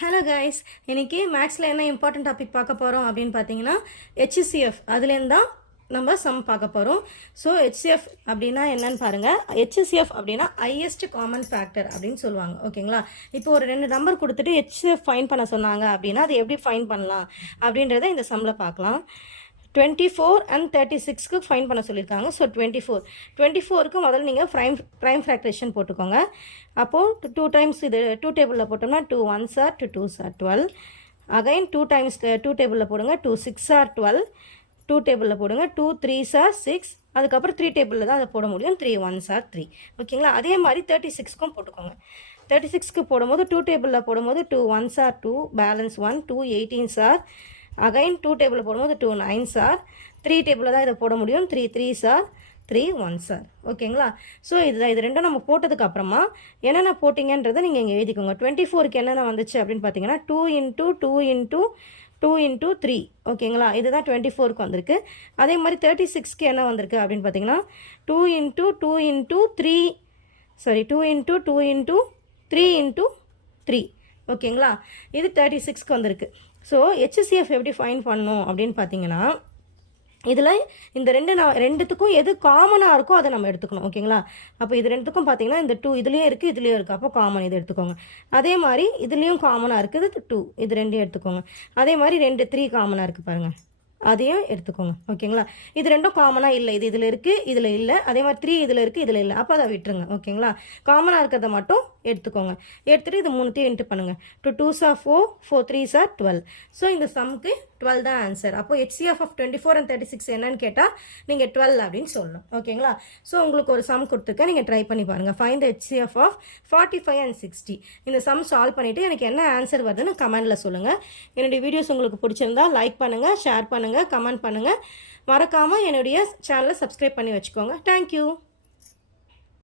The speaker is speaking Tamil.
ஹலோ கைஸ், இன்னைக்கு மேக்ஸில் என்ன இம்பார்ட்டன்ட் டாபிக் பார்க்க போகிறோம் அப்படின்னு பார்த்தீங்கன்னா HCF. அதுலேருந்து தான் நம்ம சம் பார்க்க போகிறோம். ஸோ HCF அப்படின்னா என்னன்னு பாருங்கள். HCF அப்படின்னா ஹையஸ்ட் காமன் ஃபேக்டர் அப்படின்னு சொல்லுவாங்க. ஓகேங்களா? இப்போ ஒரு 2 நம்பர் கொடுத்துட்டு HCF ஃபைன் பண்ண சொன்னாங்க அப்படின்னா அது எப்படி ஃபைன் பண்ணலாம் அப்படின்றத இந்த சம்மில் பார்க்கலாம். 24 and 36க்கு ஃபைன் பண்ண சொல்லியிருக்காங்க. ஸோ 24க்கு முதல்ல நீங்கள் ப்ரைம் ஃப்ராக்டரேஷன் போட்டுக்கோங்க. அப்போது 2 டைம்ஸ் இது 2 டேபிளில் போட்டோம்னா 2 1s are 2 2s are 12. Again 2 times 2 டேபிளில் போடுங்க. 2 6 are 12. 2 டேபிளில் போடுங்க. 2 3s are 6. அதுக்கப்புறம் 3 டேபிளில் தான் அதை போட முடியும். 3 1s are 3. ஓகேங்களா? அதே மாதிரி 36க்கும் போட்டுக்கோங்க. 36க்கு போடும்போது 2 டேபிளில் போடும்போது 2 1s are 2, balance 1, 2 18s are. Again 2 டேபிளில் போடும்போது 2 9s are. 3 டேபிளில் தான் இதை போட முடியும். 3 3s are, 3 1s are. ஓகேங்களா? ஸோ இதுதான், இது ரெண்டும் நம்ம போட்டதுக்கு அப்புறமா என்னென்ன போட்டிங்கன்றதை நீங்கள் இங்கே எழுதிக்கோங்க. 24க்கு என்னென்ன வந்துச்சு அப்படின்னு பார்த்தீங்கன்னா 2 into 2 into 2 into 3. ஓகேங்களா? இதுதான் 24க்கு வந்திருக்கு. அதே மாதிரி 36க்கு என்ன வந்திருக்கு அப்படின்னு பார்த்தீங்கன்னா 2 into 2 into 3, sorry 2 into 2 into 3 into 3. ஓகேங்களா? இது 36க்கு வந்திருக்கு. ஸோ HCF எப்படி ஃபைன் பண்ணணும் அப்படின்னு பார்த்தீங்கன்னா இதில் இந்த ரெண்டுத்துக்கும் எது காமனாக இருக்கோ அதை நம்ம எடுத்துக்கணும். ஓகேங்களா? அப்போ இது ரெண்டுத்துக்கும் பார்த்தீங்கன்னா இந்த 2 இதுலேயும் இருக்குது, இதுலேயும் இருக்குது. அப்போ காமன் இது எடுத்துக்கோங்க. அதே மாதிரி இதுலேயும் காமனாக இருக்குது 2, இது ரெண்டையும் எடுத்துக்கோங்க. அதே மாதிரி 3 காமனாக இருக்குது பாருங்கள், அதையும் எடுத்துக்கோங்க. ஓகேங்களா? இது ரெண்டும் காமனாக இல்லை, இது இதில் இருக்குது, இதில் இல்லை. அதே மாதிரி 3 இதில் இருக்குது, இதில் இல்லை. அப்போ அதை விட்டுருங்க. ஓகேங்களா? காமனாக இருக்கிறத மட்டும் எடுத்துக்கோங்க. எடுத்துகிட்டு இது 3த்தையும் இன்ட்டு பண்ணுங்கள். 2 2s are 4, 4 3s are 12. So இந்த சம்க்கு 12 தான் ஆன்சர். அப்போ HCF of 24 and 36 என்னன்னு கேட்டால் நீங்கள் 12 அப்படின்னு சொல்லணும். ஓகேங்களா? ஸோ உங்களுக்கு ஒரு சம் கொடுத்துருக்கேன், நீங்கள் ட்ரை பண்ணி பாருங்கள். Find the HCF of 45 and 60. இந்த சம் சால்வ் பண்ணிவிட்டு எனக்கு என்ன ஆன்சர் வருதுன்னு கமெண்டில் சொல்லுங்கள். என்னுடைய வீடியோஸ் உங்களுக்கு பிடிச்சிருந்தா லைக் பண்ணுங்கள், ஷேர் பண்ணுங்கள், கமெண்ட் பண்ணுங்கள். மறக்காமல் என்னுடைய சேனலை சப்ஸ்கிரைப் பண்ணி வச்சுக்கோங்க. தேங்க்யூ.